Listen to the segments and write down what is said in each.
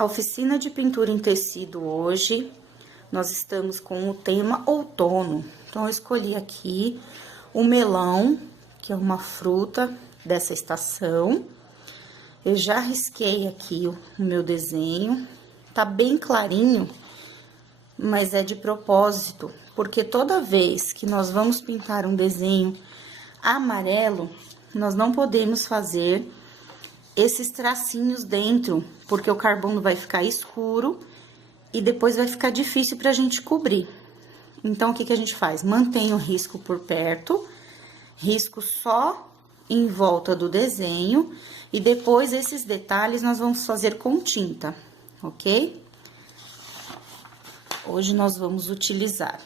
A oficina de pintura em tecido hoje, nós estamos com o tema outono. Então, eu escolhi aqui o melão, que é uma fruta dessa estação. Eu já risquei aqui o meu desenho, tá bem clarinho, mas é de propósito, porque toda vez que nós vamos pintar um desenho amarelo, nós não podemos fazer esses tracinhos dentro, porque o carbono vai ficar escuro e depois vai ficar difícil pra gente cobrir. Então, o que que a gente faz? Mantém o risco por perto, risco só em volta do desenho, e depois esses detalhes nós vamos fazer com tinta, ok? Hoje nós vamos utilizar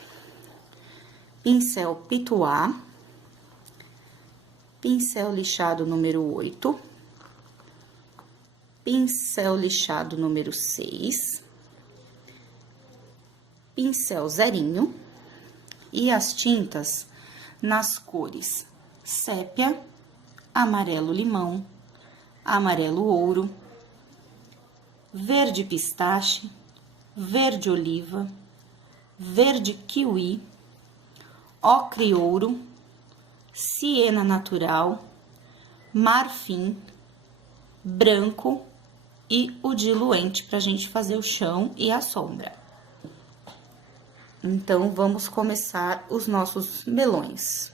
pincel pituá, pincel lixado número 8, pincel lixado número 6, pincel zerinho e as tintas nas cores sépia, amarelo limão, amarelo ouro, verde pistache, verde oliva, verde kiwi, ocre ouro, siena natural, marfim, branco e o diluente para a gente fazer o chão e a sombra. Então, vamos começar os nossos melões.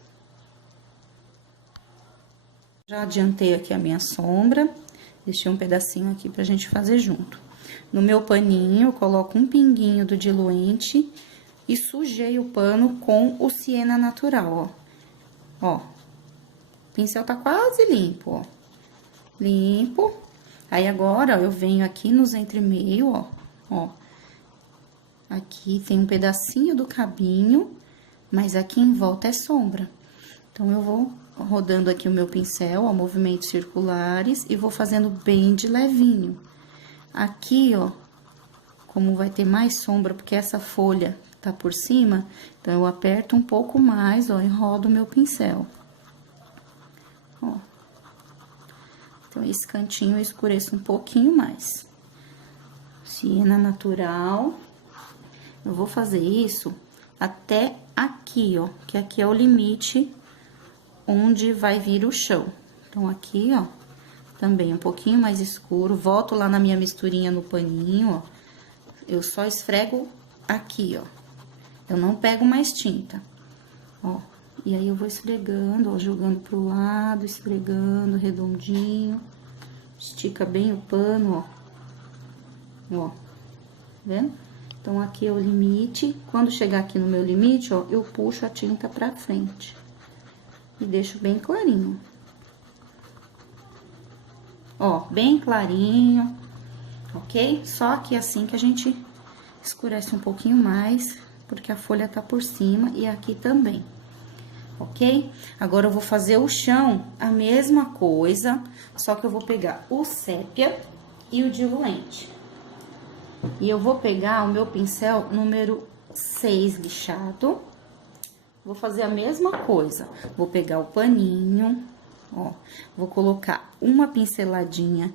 Já adiantei aqui a minha sombra, deixei um pedacinho aqui pra gente fazer junto. No meu paninho, eu coloco um pinguinho do diluente e sujei o pano com o siena natural, ó. Ó, o pincel tá quase limpo, ó. Limpo. Aí, agora, eu venho aqui nos entremeio, ó. Aqui tem um pedacinho do cabinho, mas aqui em volta é sombra. Então, eu vou rodando aqui o meu pincel, ó, movimentos circulares, e vou fazendo bem de levinho. Aqui, ó, como vai ter mais sombra, porque essa folha tá por cima, então, eu aperto um pouco mais, ó, e rodo o meu pincel. Ó. Então, esse cantinho eu escureço um pouquinho mais. Siena natural. Eu vou fazer isso até aqui, ó, que aqui é o limite onde vai vir o chão. Então, aqui, ó, também um pouquinho mais escuro. Volto lá na minha misturinha no paninho, ó. Eu só esfrego aqui, ó. Eu não pego mais tinta, ó. E aí, eu vou esfregando, ó, jogando pro lado, esfregando redondinho. Estica bem o pano, ó. Ó, tá vendo? Então, aqui é o limite. Quando chegar aqui no meu limite, ó, eu puxo a tinta pra frente. E deixo bem clarinho. Ó, bem clarinho, ok? Só que assim que a gente escurece um pouquinho mais, porque a folha tá por cima e aqui também, ok? Agora, eu vou fazer o chão, a mesma coisa, só que eu vou pegar o sépia e o diluente. E eu vou pegar o meu pincel número 6 lixado. Vou fazer a mesma coisa. Vou pegar o paninho, ó. Vou colocar uma pinceladinha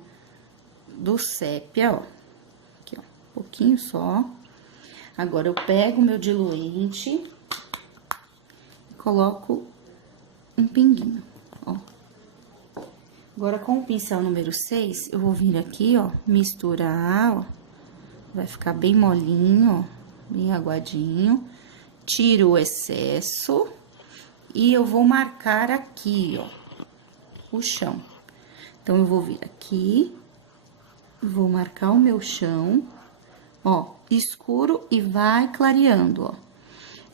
do sépia, ó. Aqui, ó, um pouquinho só. Agora, eu pego o meu diluente e coloco um pinguinho, ó. Agora, com o pincel número 6, eu vou vir aqui, ó, misturar, ó. Vai ficar bem molinho, ó, bem aguadinho. Tiro o excesso e eu vou marcar aqui, ó, o chão. Então, eu vou vir aqui, vou marcar o meu chão, ó, escuro e vai clareando, ó.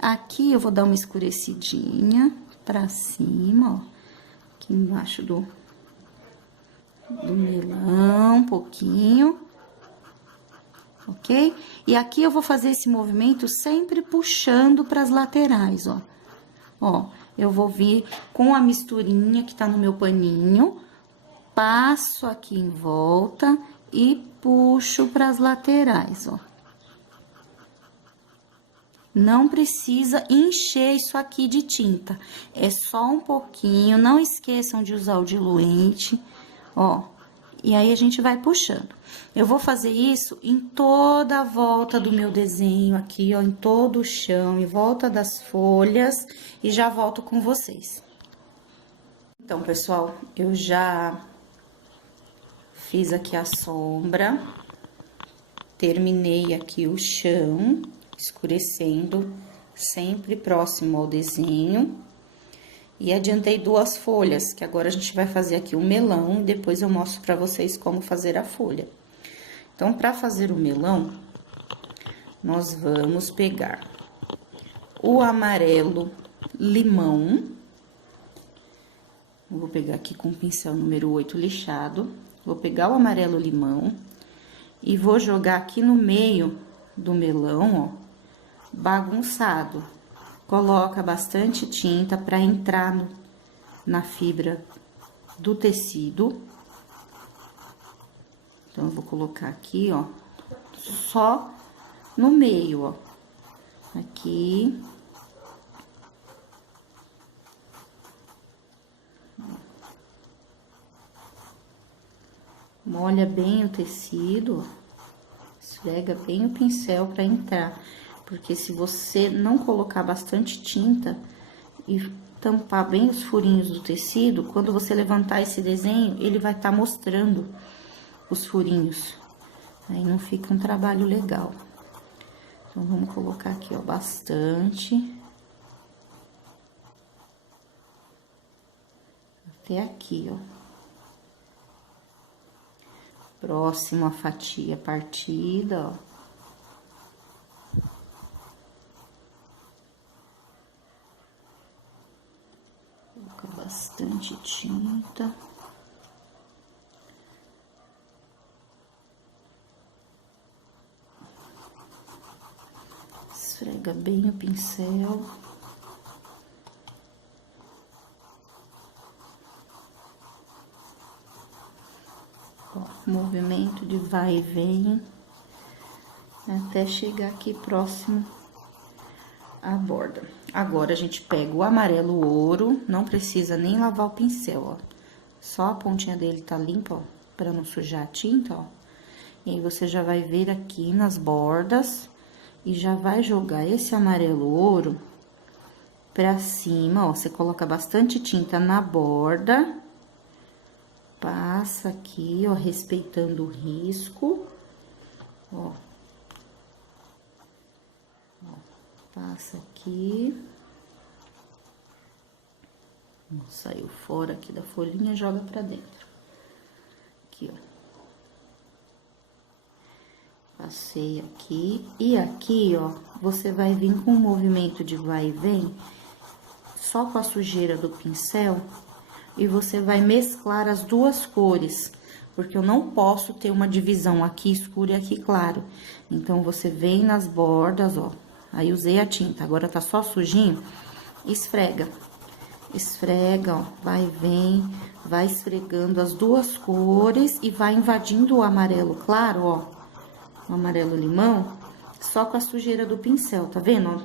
Aqui, eu vou dar uma escurecidinha pra cima, ó, aqui embaixo do melão, um pouquinho. Ok? E aqui eu vou fazer esse movimento sempre puxando para as laterais, ó. Ó, eu vou vir com a misturinha que tá no meu paninho, passo aqui em volta e puxo para as laterais, ó. Não precisa encher isso aqui de tinta, é só um pouquinho, não esqueçam de usar o diluente, ó. E aí, a gente vai puxando. Eu vou fazer isso em toda a volta do meu desenho aqui, ó, em todo o chão, em volta das folhas, e já volto com vocês. Então, pessoal, eu já fiz aqui a sombra, terminei aqui o chão, escurecendo, sempre próximo ao desenho. E adiantei 2 folhas, que agora a gente vai fazer aqui o melão, e depois eu mostro pra vocês como fazer a folha. Então, pra fazer o melão, nós vamos pegar o amarelo limão. Eu vou pegar aqui com o pincel número 8 lixado. Vou pegar o amarelo limão e vou jogar aqui no meio do melão, ó, bagunçado. Coloca bastante tinta para entrar na fibra do tecido. Então, eu vou colocar aqui, ó, só no meio, ó. Aqui. Molha bem o tecido, esfrega bem o pincel para entrar. Porque se você não colocar bastante tinta e tampar bem os furinhos do tecido, quando você levantar esse desenho, ele vai estar mostrando os furinhos. Aí não fica um trabalho legal. Então, vamos colocar aqui, ó, bastante. Até aqui, ó. Próximo a fatia partida, ó. Bastante tinta. Esfrega bem o pincel. Ó, movimento de vai e vem, até chegar aqui próximo à borda. Agora, a gente pega o amarelo ouro, não precisa nem lavar o pincel, ó. Só a pontinha dele tá limpa, ó, pra não sujar a tinta, ó. E aí, você já vai vir aqui nas bordas e já vai jogar esse amarelo ouro pra cima, ó. Você coloca bastante tinta na borda, passa aqui, ó, respeitando o risco, ó. Passa aqui. Saiu fora aqui da folhinha, joga pra dentro. Aqui, ó. Passei aqui. E aqui, ó, você vai vir com um movimento de vai e vem, só com a sujeira do pincel, e você vai mesclar as 2 cores, porque eu não posso ter uma divisão aqui escuro e aqui claro. Então, você vem nas bordas, ó. Aí, usei a tinta, agora tá só sujinho, esfrega. Esfrega, ó, vai e vem, vai esfregando as 2 cores e vai invadindo o amarelo claro, ó, o amarelo limão, só com a sujeira do pincel, tá vendo, ó?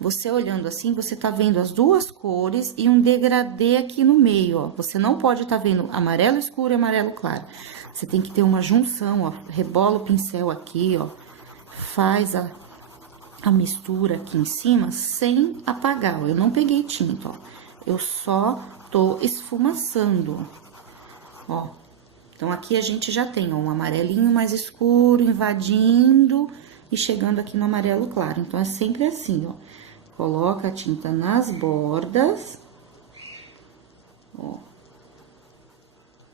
Você olhando assim, você tá vendo as 2 cores e um degradê aqui no meio, ó. Você não pode tá vendo amarelo escuro e amarelo claro. Você tem que ter uma junção, ó, rebola o pincel aqui, ó, faz a mistura aqui em cima sem apagar, ó. Eu não peguei tinta, ó. Eu só tô esfumaçando, ó. Então, aqui a gente já tem, ó, um amarelinho mais escuro invadindo e chegando aqui no amarelo claro. Então, é sempre assim, ó. Coloca a tinta nas bordas, ó.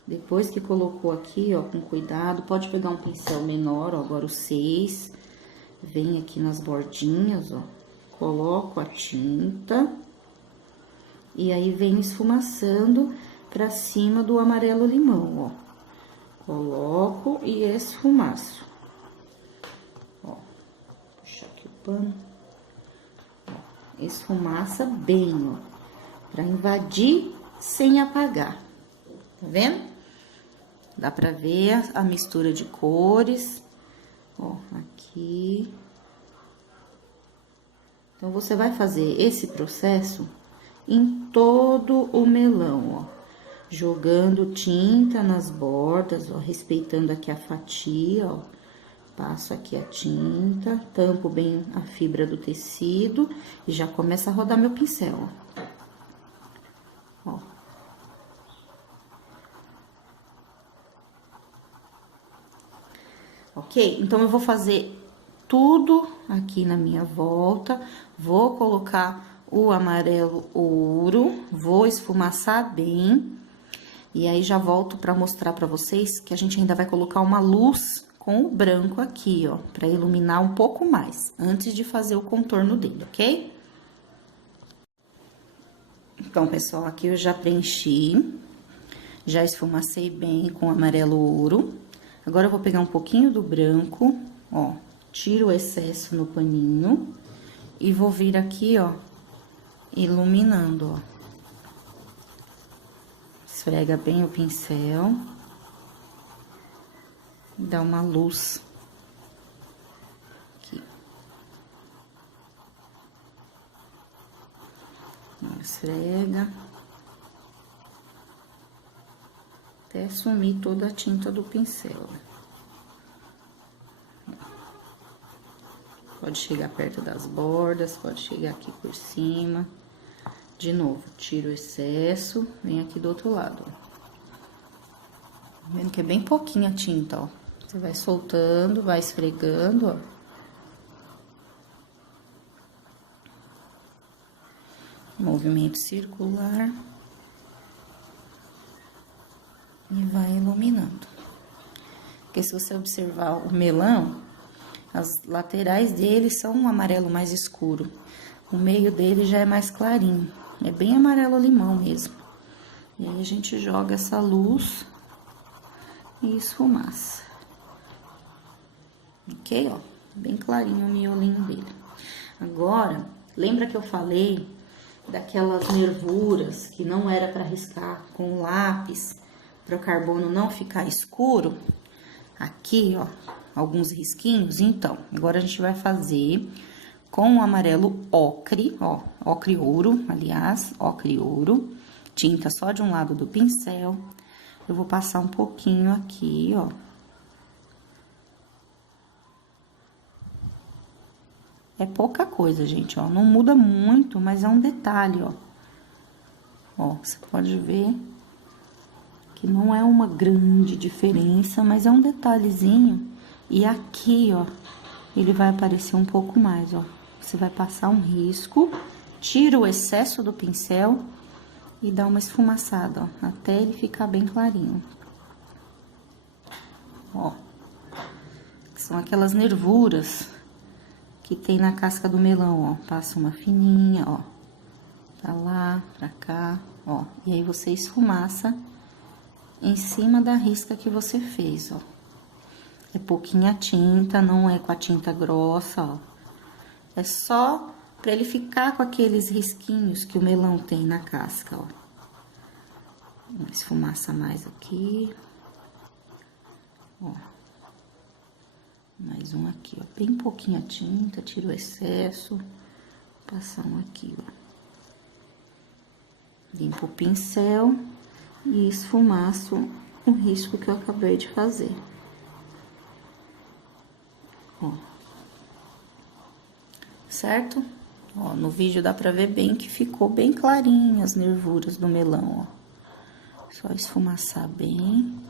Depois que colocou aqui, ó, com cuidado, pode pegar um pincel menor, ó, agora o 6. Vem aqui nas bordinhas, ó, coloco a tinta e aí vem esfumaçando pra cima do amarelo limão, ó. Coloco e esfumaço. Ó, puxar aqui o pano. Ó, esfumaça bem, ó, pra invadir sem apagar. Tá vendo? Dá pra ver a mistura de cores. Ó, aqui. Então, você vai fazer esse processo em todo o melão, ó. jogando tinta nas bordas, ó, respeitando aqui a fatia, ó. Passo aqui a tinta, tampo bem a fibra do tecido e já começo a rodar meu pincel, ó. Ó. Ok? Então, eu vou fazer tudo aqui na minha volta, vou colocar o amarelo ouro, vou esfumaçar bem, e aí já volto pra mostrar pra vocês que a gente ainda vai colocar uma luz com o branco aqui, ó, pra iluminar um pouco mais, antes de fazer o contorno dele, ok? Então, pessoal, aqui eu já preenchi, já esfumacei bem com o amarelo ouro. Agora, eu vou pegar um pouquinho do branco, ó, tiro o excesso no paninho e vou vir aqui, ó, iluminando, ó. Esfrega bem o pincel. Dá uma luz aqui. Esfrega. Até sumir toda a tinta do pincel. Pode chegar perto das bordas, pode chegar aqui por cima. De novo, tiro o excesso, vem aqui do outro lado, ó. Vendo que é bem pouquinha a tinta, ó. Você vai soltando, vai esfregando, ó. Movimento circular. E vai iluminando. Porque se você observar o melão, as laterais dele são um amarelo mais escuro. O meio dele já é mais clarinho. É bem amarelo limão mesmo. E aí, a gente joga essa luz e esfumaça. Ok, ó? Bem clarinho o miolinho dele. Agora, lembra que eu falei daquelas nervuras que não era para riscar com lápis, para o carbono não ficar escuro? Aqui, ó, alguns risquinhos. Então, agora a gente vai fazer com o amarelo ocre, ó, ocre ouro, aliás, ocre ouro, tinta só de um lado do pincel. Eu vou passar um pouquinho aqui, ó. É pouca coisa, gente, ó, não muda muito, mas é um detalhe, ó. Ó, você pode ver que não é uma grande diferença, mas é um detalhezinho. E aqui, ó, ele vai aparecer um pouco mais, ó. Você vai passar um risco, tira o excesso do pincel e dá uma esfumaçada, ó, até ele ficar bem clarinho. Ó, são aquelas nervuras que tem na casca do melão, ó. Passa uma fininha, ó, pra lá, pra cá, ó. E aí, você esfumaça em cima da risca que você fez, ó. É pouquinha tinta, não é com a tinta grossa, ó. É só pra ele ficar com aqueles risquinhos que o melão tem na casca, ó. Esfumaça mais aqui. Ó. Mais um aqui, ó. Bem pouquinha tinta, tira o excesso. Passar um aqui, ó. Limpo o pincel e esfumaço o risco que eu acabei de fazer. Ó. Certo? Ó, no vídeo dá pra ver bem que ficou bem clarinho as nervuras do melão, ó. Só esfumaçar bem.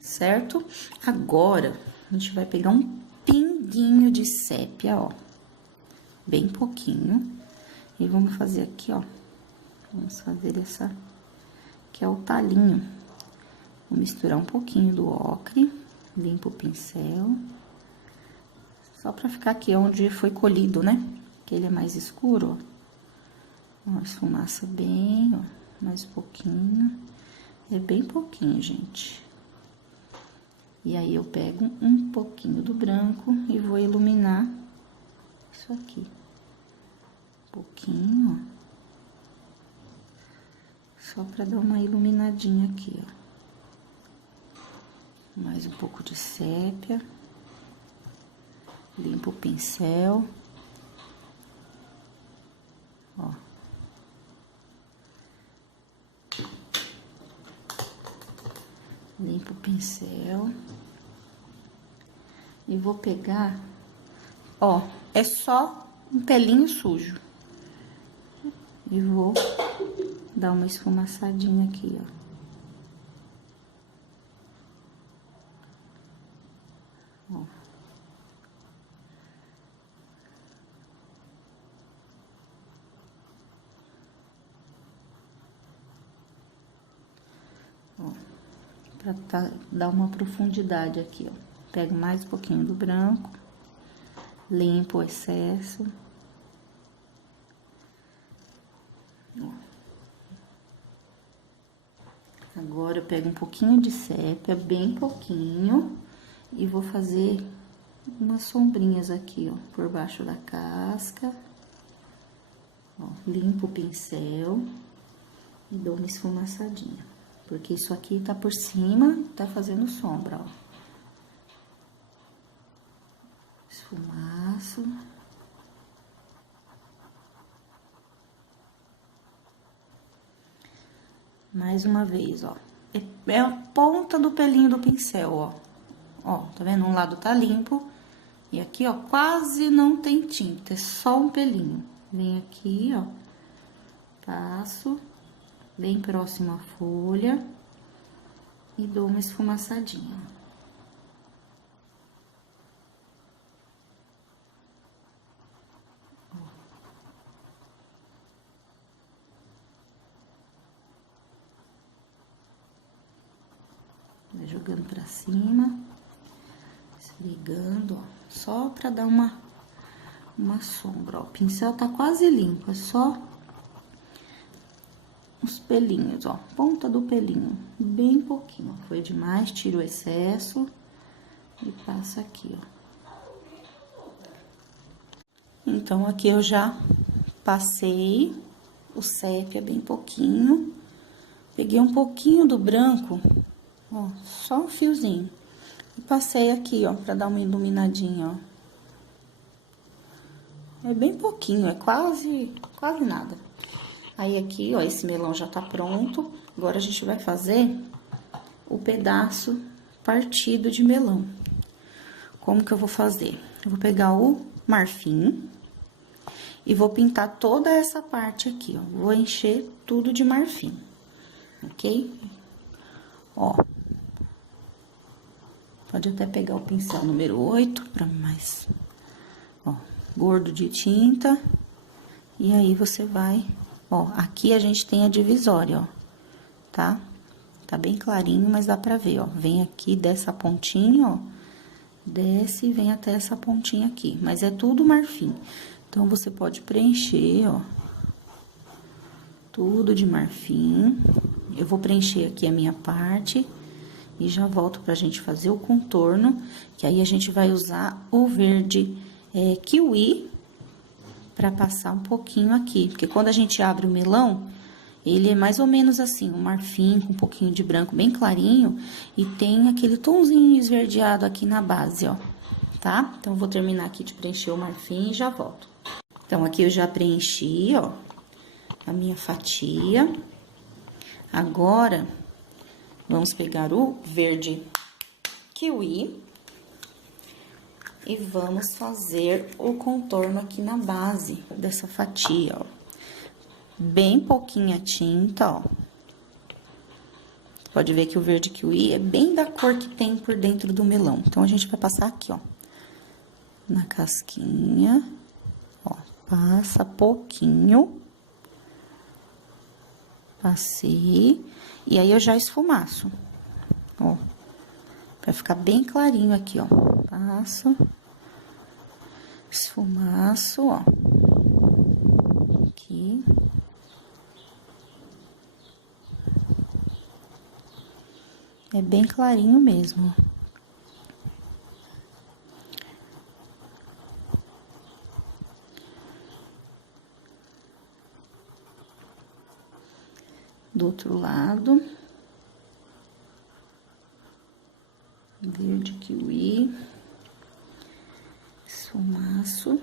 Certo? Agora, a gente vai pegar um pinguinho de sépia, ó. Bem pouquinho. E vamos fazer aqui, ó. Vamos fazer essa... que é o talinho. Vou misturar um pouquinho do ocre. Limpo o pincel. Só pra ficar aqui onde foi colhido, né? Que ele é mais escuro, ó. Ó, esfumaça bem, ó. Mais um pouquinho. É bem pouquinho, gente. E aí, eu pego um pouquinho do branco e vou iluminar isso aqui. Um pouquinho, ó. Só pra dar uma iluminadinha aqui, ó. Mais um pouco de sépia. Limpo o pincel. Ó. Limpo o pincel. E vou pegar, ó, é só um pelinho sujo. E vou dar uma esfumaçadinha aqui, ó. Ó. Ó, pra dar uma profundidade aqui, ó. Pego mais um pouquinho do branco, limpo o excesso. Ó. Agora, eu pego um pouquinho de sépia, bem pouquinho, e vou fazer umas sombrinhas aqui, ó, por baixo da casca. Ó, limpo o pincel e dou uma esfumaçadinha, porque isso aqui tá por cima, tá fazendo sombra, ó. Esfumaço. Mais uma vez, ó. É a ponta do pelinho do pincel, ó. Ó, tá vendo? Um lado tá limpo e aqui, ó, quase não tem tinta, é só um pelinho. Vem aqui, ó, passo bem próximo à folha e dou uma esfumaçadinha. Vai jogando pra cima, esfregando, ó, só pra dar uma sombra, ó. O pincel tá quase limpo, é só os pelinhos, ó, ponta do pelinho, bem pouquinho. Foi demais, tira o excesso e passa aqui, ó. Então, aqui eu já passei o sépia bem pouquinho, peguei um pouquinho do branco, ó, só um fiozinho, e passei aqui, ó, pra dar uma iluminadinha, ó. É bem pouquinho, é quase nada. Aí, aqui, ó, esse melão já tá pronto. Agora, a gente vai fazer o pedaço partido de melão. Como que eu vou fazer? Eu vou pegar o marfim e vou pintar toda essa parte aqui, ó. Vou encher tudo de marfim, ok? Ó. Pode até pegar o pincel número 8 pra mais, ó, gordo de tinta. E aí, você vai... Ó, aqui a gente tem a divisória, ó, tá? Tá bem clarinho, mas dá pra ver, ó. Vem aqui dessa pontinha, ó, desce e vem até essa pontinha aqui. Mas é tudo marfim. Então, você pode preencher, ó, tudo de marfim. Eu vou preencher aqui a minha parte e já volto pra gente fazer o contorno, que aí a gente vai usar o verde kiwi pra passar um pouquinho aqui, porque quando a gente abre o melão, ele é mais ou menos assim, um marfim com um pouquinho de branco bem clarinho e tem aquele tomzinho esverdeado aqui na base, ó, tá? Então, eu vou terminar aqui de preencher o marfim e já volto. Então, aqui eu já preenchi, ó, a minha fatia. Agora, vamos pegar o verde kiwi e vamos fazer o contorno aqui na base dessa fatia, ó. Bem pouquinha tinta, ó. Pode ver que o verde kiwi é bem da cor que tem por dentro do melão. Então, a gente vai passar aqui, ó, na casquinha, ó, passa pouquinho. Passei, e aí eu já esfumaço, ó, pra ficar bem clarinho aqui, ó. Passo, esfumaço, ó, aqui. É bem clarinho mesmo, ó. Do outro lado, verde kiwi, esfumaço.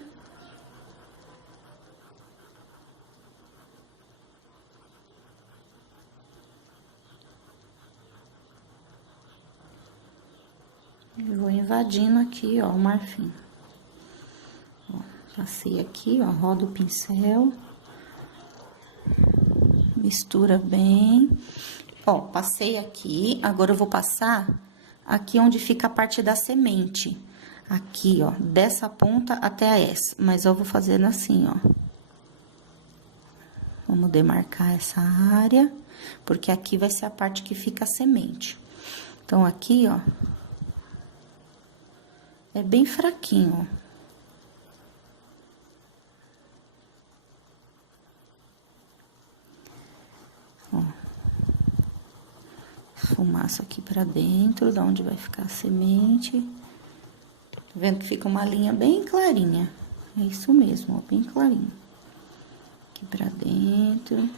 E vou invadindo aqui, ó, o marfim. Ó, passei aqui, ó, roda o pincel. Mistura bem. Ó, passei aqui, agora eu vou passar aqui onde fica a parte da semente. Aqui, ó, dessa ponta até essa, mas eu vou fazendo assim, ó. Vamos demarcar essa área, porque aqui vai ser a parte que fica a semente. Então, aqui, ó, é bem fraquinho, ó. Esfumaço aqui pra dentro, da onde vai ficar a semente. Tá vendo que fica uma linha bem clarinha? É isso mesmo, ó, bem clarinho. Aqui pra dentro. Um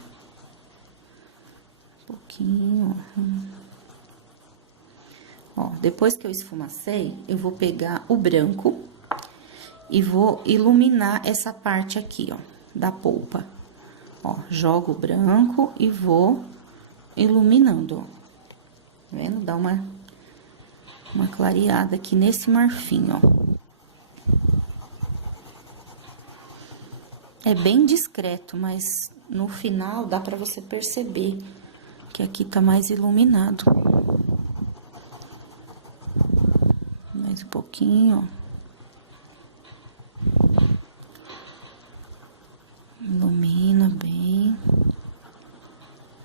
pouquinho, ó. Ó, depois que eu esfumacei, eu vou pegar o branco e vou iluminar essa parte aqui, ó, da polpa. Ó, jogo o branco e vou iluminando, ó. Tá vendo? Dá uma clareada aqui nesse marfim, ó. É bem discreto, mas no final dá pra você perceber que aqui tá mais iluminado. Mais um pouquinho, ó. Ilumina bem.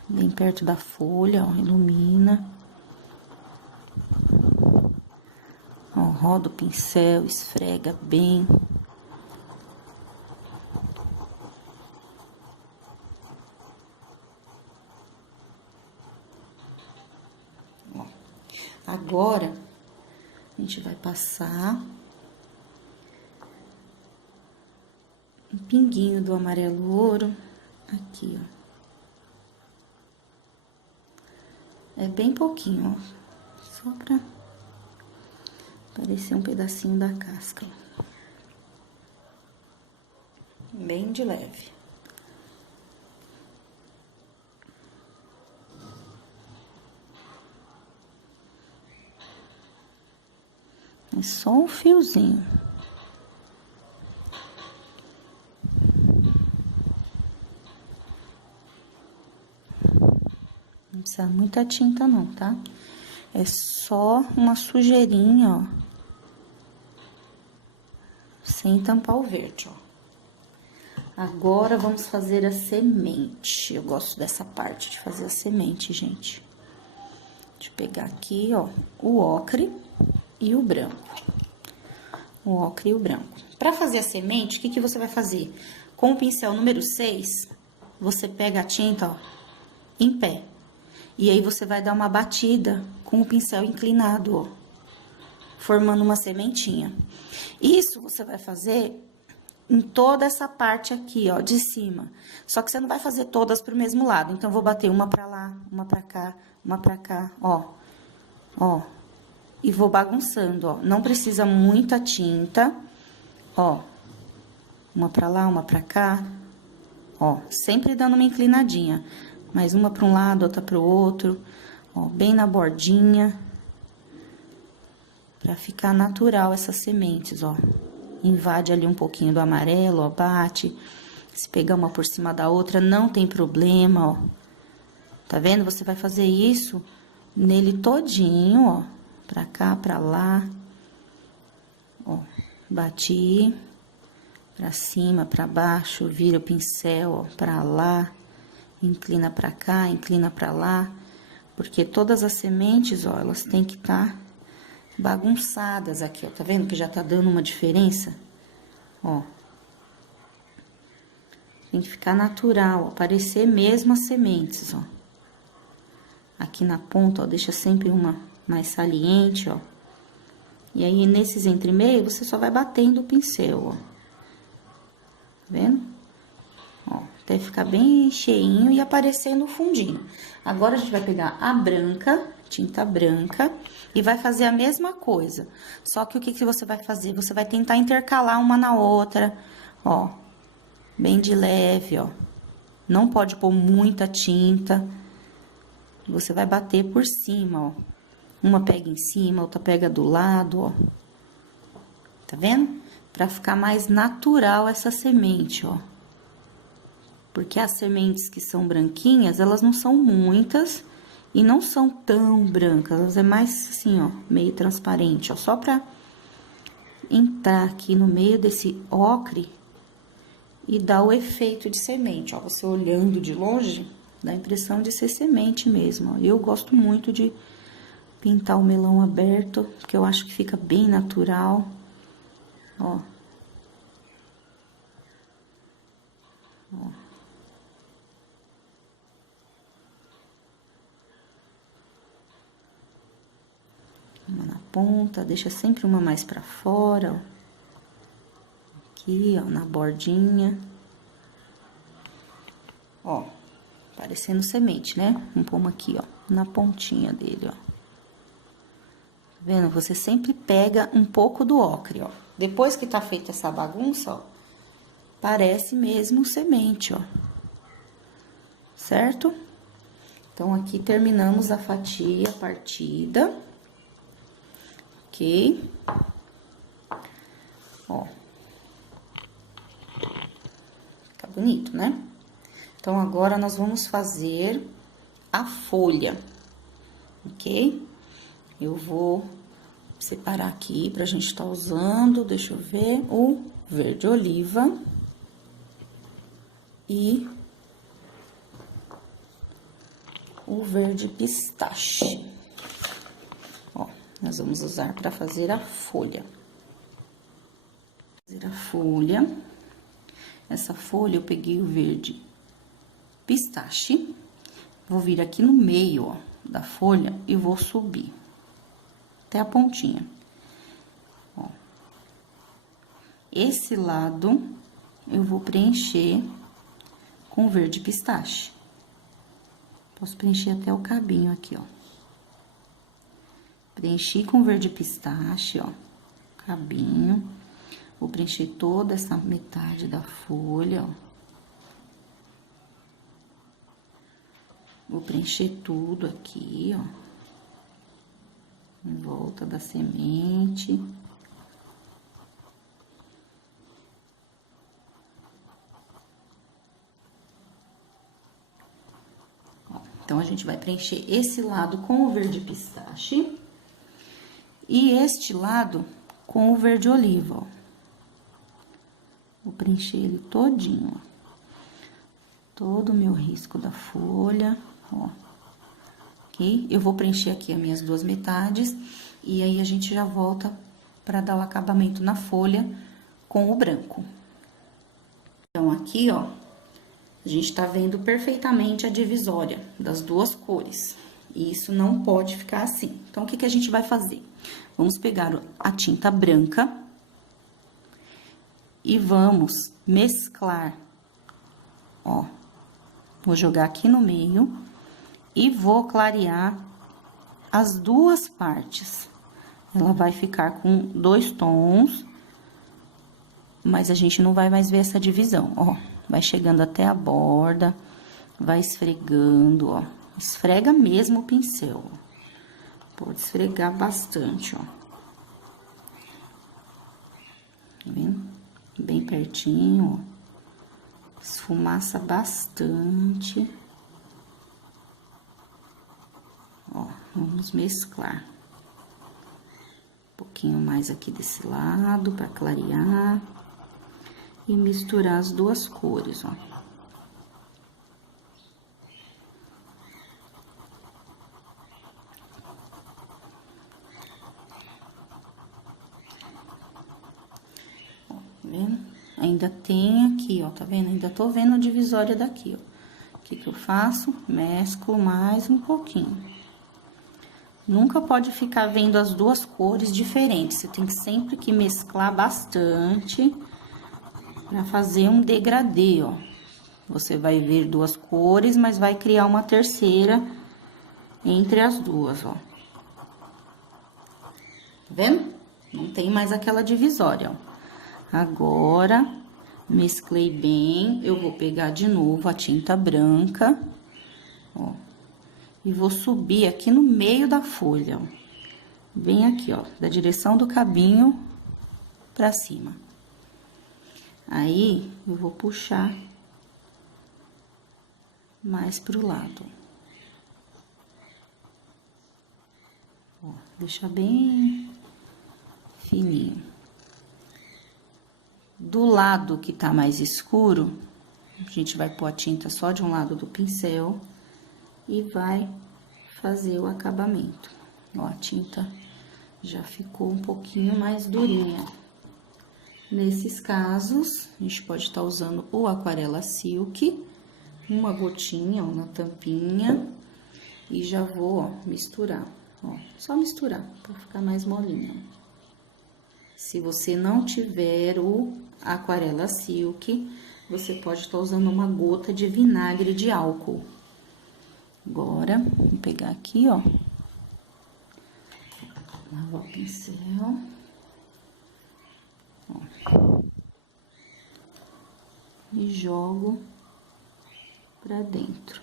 Bem perto da folha, ó, ilumina. Ó, roda o pincel, esfrega bem. Ó, agora, a gente vai passar um pinguinho do amarelo ouro aqui, ó. É bem pouquinho, ó, só pra parecer um pedacinho da casca. Bem de leve. É só um fiozinho. Não precisa muita tinta não, tá? É só uma sujeirinha, ó. Sem tampar o verde, ó. Agora, vamos fazer a semente. Eu gosto dessa parte de fazer a semente, gente. Deixa eu pegar aqui, ó, o ocre e o branco. O ocre e o branco. Pra fazer a semente, o que que você vai fazer? Com o pincel número 6, você pega a tinta, ó, em pé. E aí, você vai dar uma batida com o pincel inclinado, ó, formando uma sementinha. Isso você vai fazer em toda essa parte aqui, ó, de cima. Só que você não vai fazer todas pro mesmo lado. Então, eu vou bater uma pra lá, uma pra cá, uma pra cá, ó. Ó. E vou bagunçando, ó. Não precisa muita tinta, ó. Uma pra lá, uma pra cá, ó. Sempre dando uma inclinadinha. Mais uma pra um lado, outra pro outro, ó. Bem na bordinha. Pra ficar natural essas sementes, ó. Invade ali um pouquinho do amarelo, ó, bate. Se pegar uma por cima da outra, não tem problema, ó. Tá vendo? Você vai fazer isso nele todinho, ó. Pra cá, pra lá. Ó, bati. Pra cima, pra baixo, vira o pincel, ó, pra lá. Inclina pra cá, inclina pra lá. Porque todas as sementes, ó, elas têm que estar bagunçadas aqui, ó. Tá vendo que já tá dando uma diferença? Ó. Tem que ficar natural, ó. Parecer mesmo as sementes, ó. Aqui na ponta, ó, deixa sempre uma mais saliente, ó. E aí, nesses entremeios, você só vai batendo o pincel, ó. Tá vendo? Ó, até ficar bem cheinho e aparecer no fundinho. Agora, a gente vai pegar a branca, tinta branca, e vai fazer a mesma coisa. Só que o que que você vai fazer? Você vai tentar intercalar uma na outra, ó. Bem de leve, ó. Não pode pôr muita tinta. Você vai bater por cima, ó. Uma pega em cima, outra pega do lado, ó. Tá vendo? Pra ficar mais natural essa semente, ó. Porque as sementes que são branquinhas, elas não são muitas e não são tão brancas. Elas é mais assim, ó, meio transparente, ó. Só pra entrar aqui no meio desse ocre e dar o efeito de semente, ó. Você olhando de longe, dá a impressão de ser semente mesmo, ó. Eu gosto muito de pintar o melão aberto, porque eu acho que fica bem natural, ó. Ó. Uma na ponta, deixa sempre uma mais pra fora, ó. Aqui, ó, na bordinha. Ó, parecendo semente, né? Vamos pôr uma aqui, ó, na pontinha dele, ó. Tá vendo? Você sempre pega um pouco do ocre, ó. Depois que tá feita essa bagunça, ó, parece mesmo semente, ó. Certo? Então, aqui terminamos a fatia partida. Ok? Ó. Fica bonito, né? Então, agora, nós vamos fazer a folha, ok? Eu vou separar aqui pra gente tá usando, deixa eu ver, o verde oliva e o verde pistache. Ó, nós vamos usar pra fazer a folha. Fazer a folha. Essa folha eu peguei o verde pistache, vou vir aqui no meio, ó, da folha e vou subir até a pontinha, ó. Esse lado eu vou preencher com verde pistache. Posso preencher até o cabinho aqui, ó. Preenchi com verde pistache, ó, cabinho. Vou preencher toda essa metade da folha, ó. Vou preencher tudo aqui, ó, em volta da semente. Ó, então, a gente vai preencher esse lado com o verde pistache e este lado com o verde oliva, ó. Vou preencher ele todinho, ó. Todo o meu risco da folha, ó. Ok? Eu vou preencher aqui as minhas duas metades e aí a gente já volta pra dar o acabamento na folha com o branco. Então, aqui, ó, a gente tá vendo perfeitamente a divisória das duas cores. E isso não pode ficar assim. Então, o que que a gente vai fazer? Vamos pegar a tinta branca e vamos mesclar, ó. Vou jogar aqui no meio e vou clarear as duas partes. Ela vai ficar com 2 tons, mas a gente não vai mais ver essa divisão, ó. Vai chegando até a borda, vai esfregando, ó. Esfrega mesmo o pincel, ó. Pode esfregar bastante, ó. Tá vendo? Bem pertinho, ó. Esfumaça bastante. Ó, vamos mesclar. Um pouquinho mais aqui desse lado, pra clarear. E misturar as duas cores, ó. Ó, tá vendo? Ainda tem aqui, ó, tá vendo? Ainda tô vendo a divisória daqui, ó. O que que eu faço? Mesclo mais um pouquinho. Nunca pode ficar vendo as duas cores diferentes. Você tem que sempre que mesclar bastante pra fazer um degradê, ó. Você vai ver duas cores, mas vai criar uma terceira entre as duas, ó. Tá vendo? Não tem mais aquela divisória, ó. Agora, mesclei bem, eu vou pegar de novo a tinta branca, ó, e vou subir aqui no meio da folha, ó. Bem aqui, ó, da direção do cabinho pra cima. Aí, eu vou puxar mais pro lado. Ó, deixa bem fininho. Do lado que tá mais escuro, a gente vai pôr a tinta só de um lado do pincel e vai fazer o acabamento. Ó, a tinta já ficou um pouquinho mais durinha. Nesses casos, a gente pode estar usando o aquarela silk, uma gotinha, ó, na tampinha, e já vou, ó, misturar, ó, só misturar, pra ficar mais molinho. Se você não tiver o aquarela silk, você pode estar usando uma gota de vinagre de álcool. Agora, vou pegar aqui, ó, lavar o pincel. Ó, e jogo pra dentro.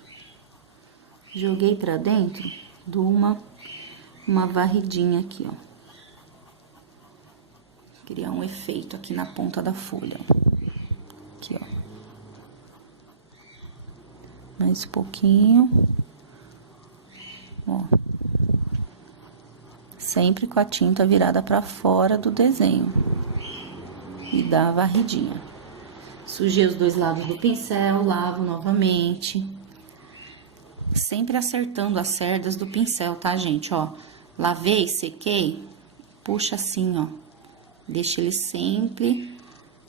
Joguei pra dentro, dou uma varridinha aqui, ó. Criar um efeito aqui na ponta da folha, ó. Aqui, ó. Mais um pouquinho. Ó. Sempre com a tinta virada pra fora do desenho. E dá a varridinha. Sujei os dois lados do pincel, lavo novamente. Sempre acertando as cerdas do pincel, tá, gente? Ó, lavei, sequei, puxa assim, ó. Deixa ele sempre,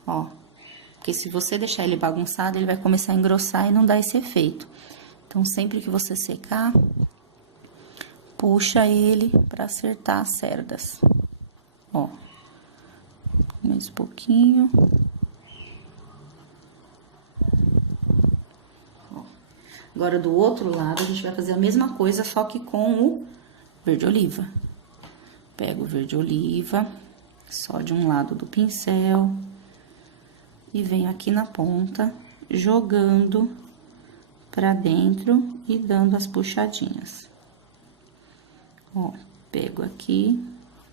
ó. Porque se você deixar ele bagunçado, ele vai começar a engrossar e não dá esse efeito. Então, sempre que você secar, puxa ele pra acertar as cerdas. Ó. Mais um pouquinho. Ó. Agora, do outro lado, a gente vai fazer a mesma coisa, só que com o verde oliva. Pego o verde oliva, só de um lado do pincel, e venho aqui na ponta, jogando pra dentro e dando as puxadinhas. Ó, pego aqui,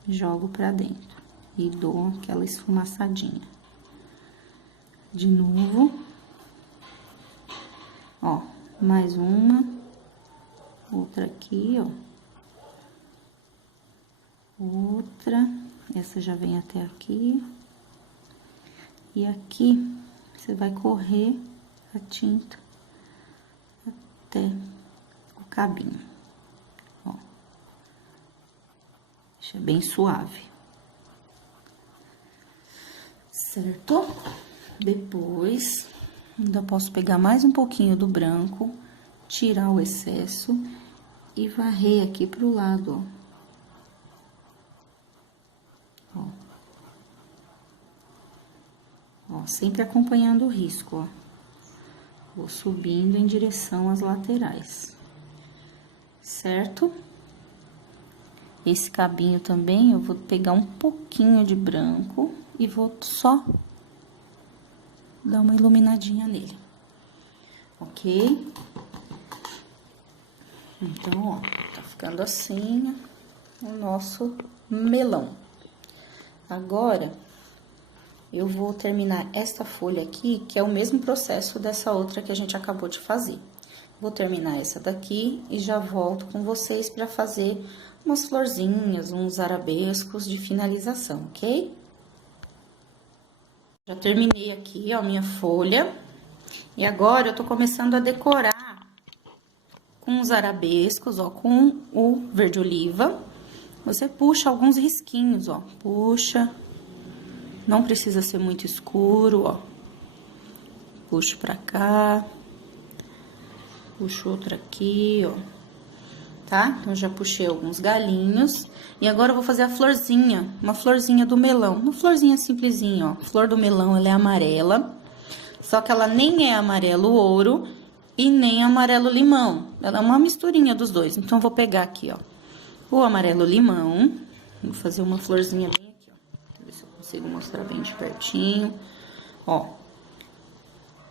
jogo pra dentro e dou aquela esfumaçadinha. De novo. Ó, mais uma, outra aqui, ó. Outra, essa já vem até aqui. E aqui, você vai correr a tinta até o cabinho, ó. Deixa bem suave. Certo? Depois, ainda posso pegar mais um pouquinho do branco, tirar o excesso e varrer aqui pro lado, ó. Ó, sempre acompanhando o risco, ó. Vou subindo em direção às laterais. Certo? Esse cabinho também, eu vou pegar um pouquinho de branco e vou só dar uma iluminadinha nele. Ok? Então, ó, tá ficando assim o nosso melão. Agora, eu vou terminar esta folha aqui, que é o mesmo processo dessa outra que a gente acabou de fazer. Vou terminar essa daqui e já volto com vocês pra fazer umas florzinhas, uns arabescos de finalização, ok? Já terminei aqui, ó, minha folha. E agora, eu tô começando a decorar com os arabescos, ó, com o verde oliva. Você puxa alguns risquinhos, ó, puxa. Não precisa ser muito escuro, ó. Puxo pra cá. Puxo outro aqui, ó. Tá? Então, já puxei alguns galinhos. E agora, eu vou fazer a florzinha, uma florzinha do melão. Uma florzinha simplesinha, ó. Flor do melão, ela é amarela. Só que ela nem é amarelo ouro e nem amarelo limão. Ela é uma misturinha dos dois. Então, eu vou pegar aqui, ó, o amarelo limão. Vou fazer uma florzinha bem aqui, ó. Deixa eu ver se eu consigo mostrar bem de pertinho. Ó,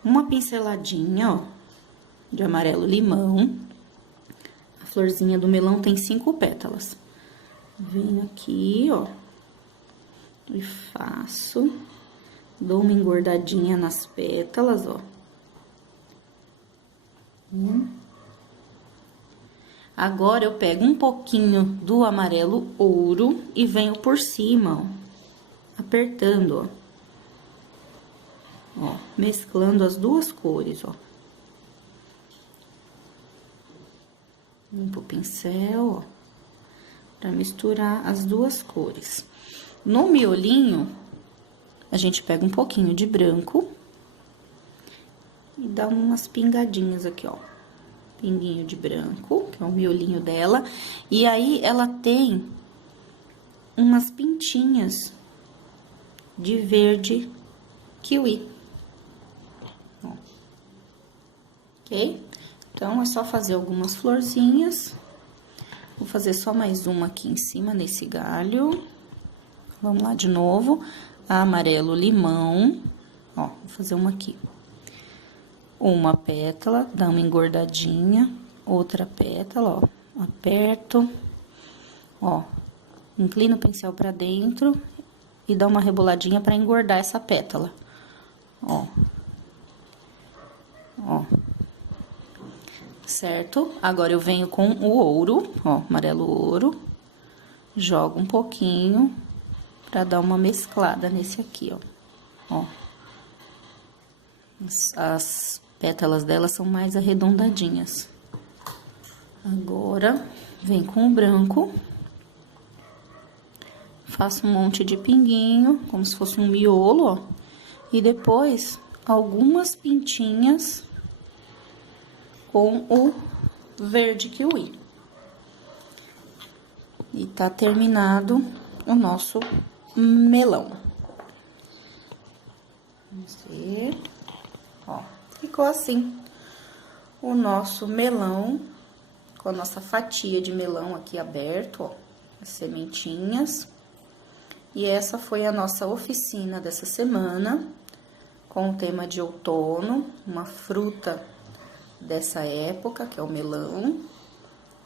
uma pinceladinha, ó, de amarelo limão. A florzinha do melão tem 5 pétalas. Venho aqui, ó, e faço, dou uma engordadinha nas pétalas, ó. Agora, eu pego um pouquinho do amarelo ouro e venho por cima, ó, apertando, ó, mesclando as duas cores, ó. Limpo o pincel, ó, pra misturar as duas cores. No miolinho, a gente pega um pouquinho de branco e dá umas pingadinhas aqui, ó. Pinguinho de branco, que é o miolinho dela. E aí, ela tem umas pintinhas de verde kiwi. Ó. Ok? Então, é só fazer algumas florzinhas. Vou fazer só mais uma aqui em cima, nesse galho. Vamos lá de novo. Amarelo limão. Ó, vou fazer uma aqui. Uma pétala, dá uma engordadinha, outra pétala, ó, aperto, ó, inclino o pincel pra dentro e dá uma reboladinha pra engordar essa pétala, ó, ó, certo? Agora, eu venho com o ouro, ó, amarelo ouro, jogo um pouquinho pra dar uma mesclada nesse aqui, ó, ó. As pétalas dela são mais arredondadinhas. Agora, vem com o branco. Faço um monte de pinguinho, como se fosse um miolo, ó. E depois, algumas pintinhas com o verde kiwi. E tá terminado o nosso melão. Vamos ver. Ó, ficou assim o nosso melão, com a nossa fatia de melão aqui aberto, ó, as sementinhas. E essa foi a nossa oficina dessa semana, com o tema de outono, uma fruta dessa época, que é o melão.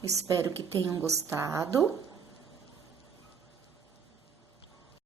Espero que tenham gostado.